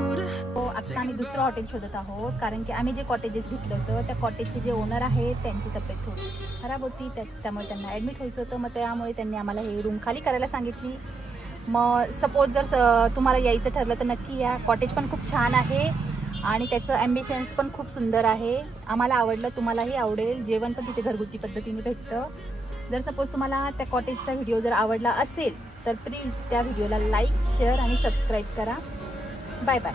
हो, आता आम्ही दुसरं हॉटेल शोधत आहोत, कारण की आम्ही जे कॉटेजेस घेतलं होतं त्या कॉटेजचे जे ओनर आहेत त्यांची तब्येत थोडी खराब होती, त्यामुळे त्यांना ॲडमिट व्हायचं होतं. मग त्यामुळे त्यांनी आम्हाला हे रूम खाली करायला सांगितली. मग सपोज जर तुम्हाला यायचं ठरलं तर नक्की या. कॉटेज पण खूप छान आहे आणि त्याचं ॲम्बिशन्स पण खूप सुंदर आहे. आम्हाला आवडलं, तुम्हालाही आवडेल. जेवण पण तिथे घरगुती पद्धतीने भेटतं. जर सपोज तुम्हाला त्या कॉटेजचा व्हिडिओ जर आवडला असेल तर प्लीज त्या व्हिडिओला लाईक, शेअर आणि सबस्क्राईब करा. Bye bye.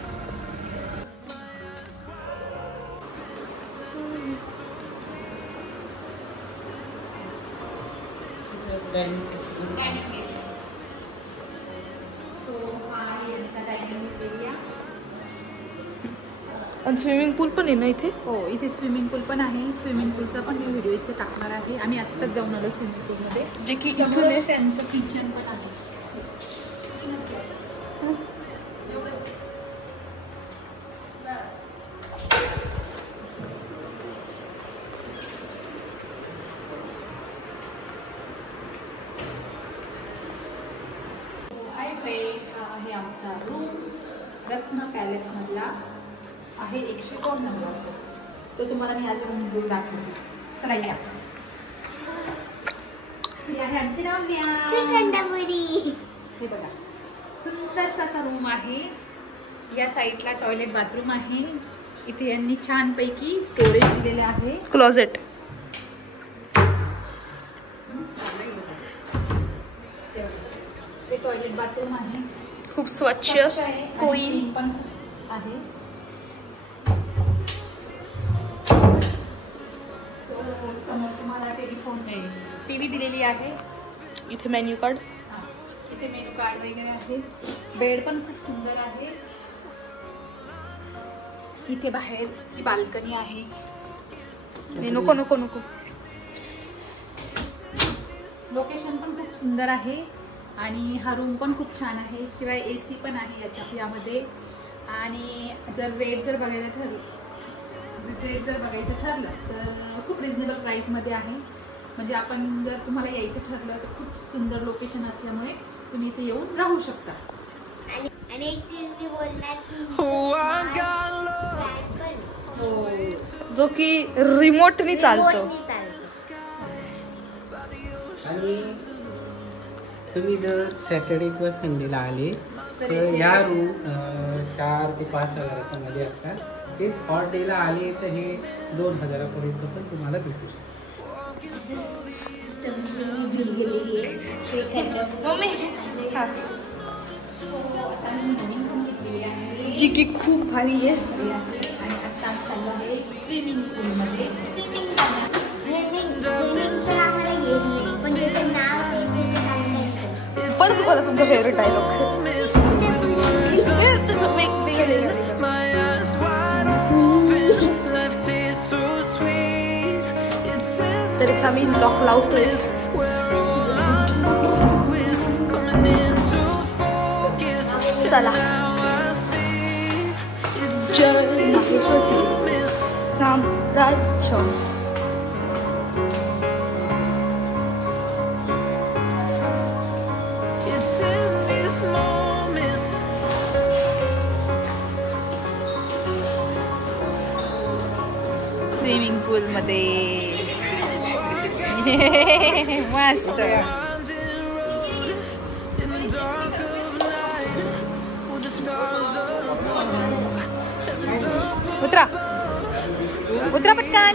आणि स्विमिंग पूल पण आहे ना इथे? हो, इथे स्विमिंग पूल पण आहे. स्विमिंग पूलचा पण मी व्हिडिओ इथे टाकणार आहे. आम्ही आत्ताच जाऊन आलो स्विमिंग पूलमध्ये, जे की समोरच त्यांचं किचन पण आहे. हा आहे आमचा रूम. रत्न पॅलेस मधला आहे 102 नंबरचा. तो तुम्हाला मी आज रूम दाखवते. चला या. ही आहे आमची रम्या. हे बघा, सुंदरसा असा रूम आहे. या साईडला टॉयलेट बाथरूम आहे. इथे यांनी छानपैकी स्टोरेज दिलेले आहे. क्लोजेट. ते टॉयलेट बाथरूम आहे. खूप स्वच्छ, क्लीन पण आहे. समोर तुम्हाला टेलिफोन टीव्ही दिलेली आहे. इथे मेन्यू कार्ड. इथे मेन्यू कार्ड वगैरे आहे. बेड पण खूप सुंदर आहे. इथे बाहेरची बाल्कनी आहे. नको नको नको. लोकेशन पण खूप सुंदर आहे आणि हा रूम पण खूप छान आहे. शिवाय AC पण आहे यामध्ये. आणि जर रेट जर बघायचं ठरलं तर खूप रिजनेबल प्राईसमध्ये आहे. म्हणजे आपण जर तुम्हाला यायचं ठरलं तर खूप सुंदर लोकेशन असल्यामुळे तुम्ही इथे येऊन राहू शकता. आणि एक चीज मी बोलणार की जो की रिमोटनी चालतो. आणि तुम्ही जर सॅटर्डे किंवा संडेला आले तर या रूम 4 ते 5 हजाराच्या मध्ये असतात. तेच हॉट डेला आले तर हे 2000 पर्यंत पण तुम्हाला भेटू शकतं. जी की खूप भारी आहे. आणि आता चालू आहे स्विमिंग पूलमध्ये. पण तुम्हाला तुमचा फेवरेट डायलॉग. तरी आम्ही लॉक लावतोय. चला. जय नागेश्वरी राम राज्य. स्विमिंग पूल मध्ये मस्त. उतरा उतरा पटकन.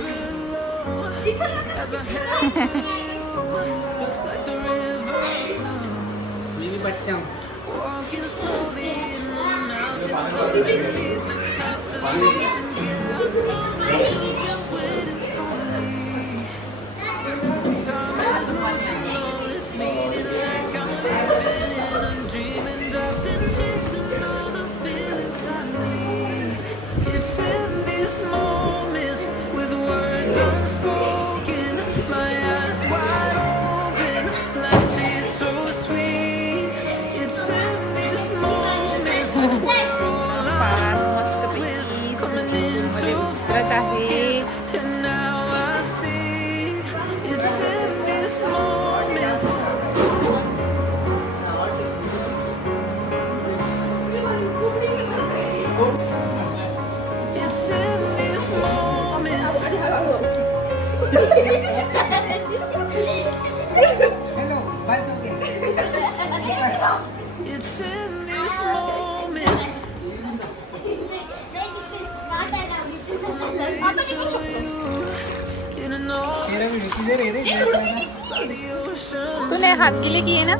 तूने हात केले की आहे ना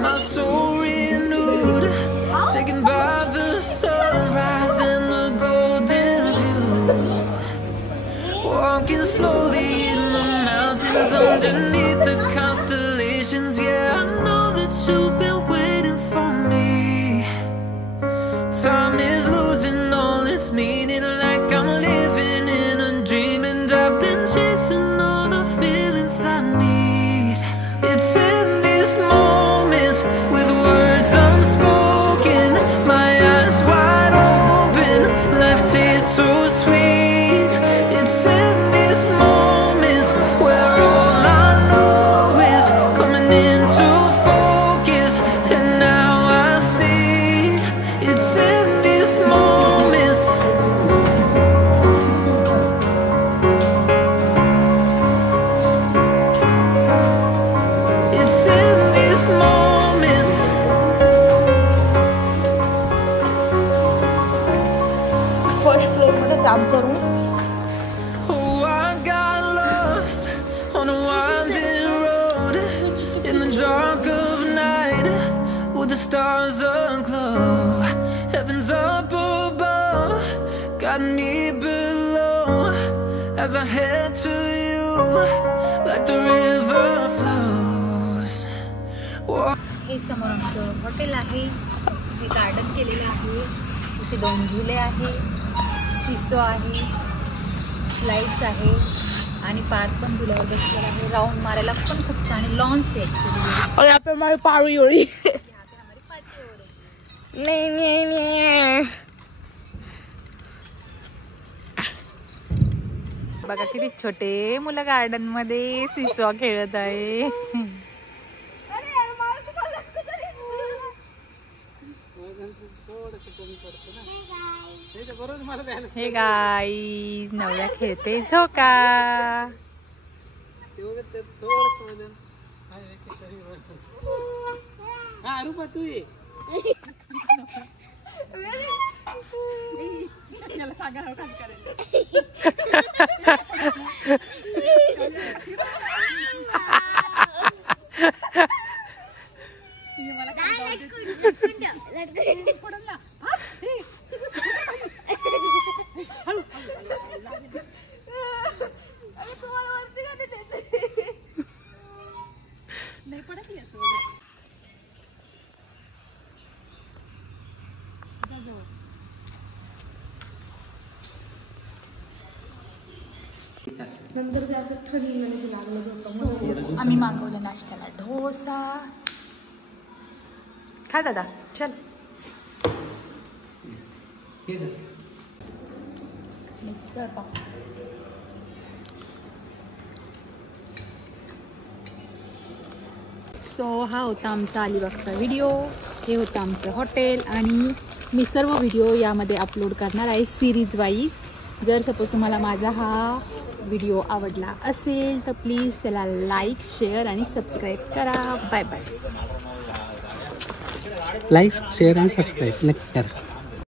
My soul renewed, taken by the sunrise and the golden view. Walking slowly in the mountains underneath the constellations. Yeah, I know that you've been waiting for me. Time is losing all its meaning, like I'm living in a dream, and I've been chasing all the feelings I need. It's in these moments with words unspoken, my eyes wide open, life tastes so sweet. It's in these moments where all I know is coming into focus, and now I see. It's in these moments. It's in these moments. First floor मध्ये आमचा room. Oh, I got lost on a winding road in the dark of night with the stars aglow. Heaven's up above, got me below as I head to you like the river flows. Oh. हे समोर आमचं hotel आहे. हे garden केलेलं आहे. इथे 2 झुले आहे, सिसो आहे, स्लाइड्स आहे आणि पार्क पण झुल्यावर बसलेला आहे. राऊंड मारायला पण खूप छान आहे. लॉन्स आहे ॲक्च्युली. और यहाँ पे हमारी पारी हो रही है. यहाँ पे हमारी पार्टी हो रही है. नहीं. बघा किती छोटे मुलं गार्डन मध्ये सिसॉ खेळत आहे. हे गाईज नवरा खेळते झोका. रूपा तू ये. नंतर ते असं थंडी लागलं होतं. आम्ही मागवलं नाश्त्याला डोसा. खा दादा चल. मिसळ पाव. सो हा होता आमचा अलिबागचा व्हिडिओ. हे होतं आमचं हॉटेल आणि मी सर्व व्हिडिओ यामध्ये अपलोड करणार आहे सिरीज वाईज. जर सपोज तुम्हाला माझा हा व्हिडिओ आवडला असेल तर प्लीज त्याला लाईक, शेअर आणि सबस्क्राईब करा. Bye bye. लाईक, शेअर आणि सबस्क्राईब नक्की करा.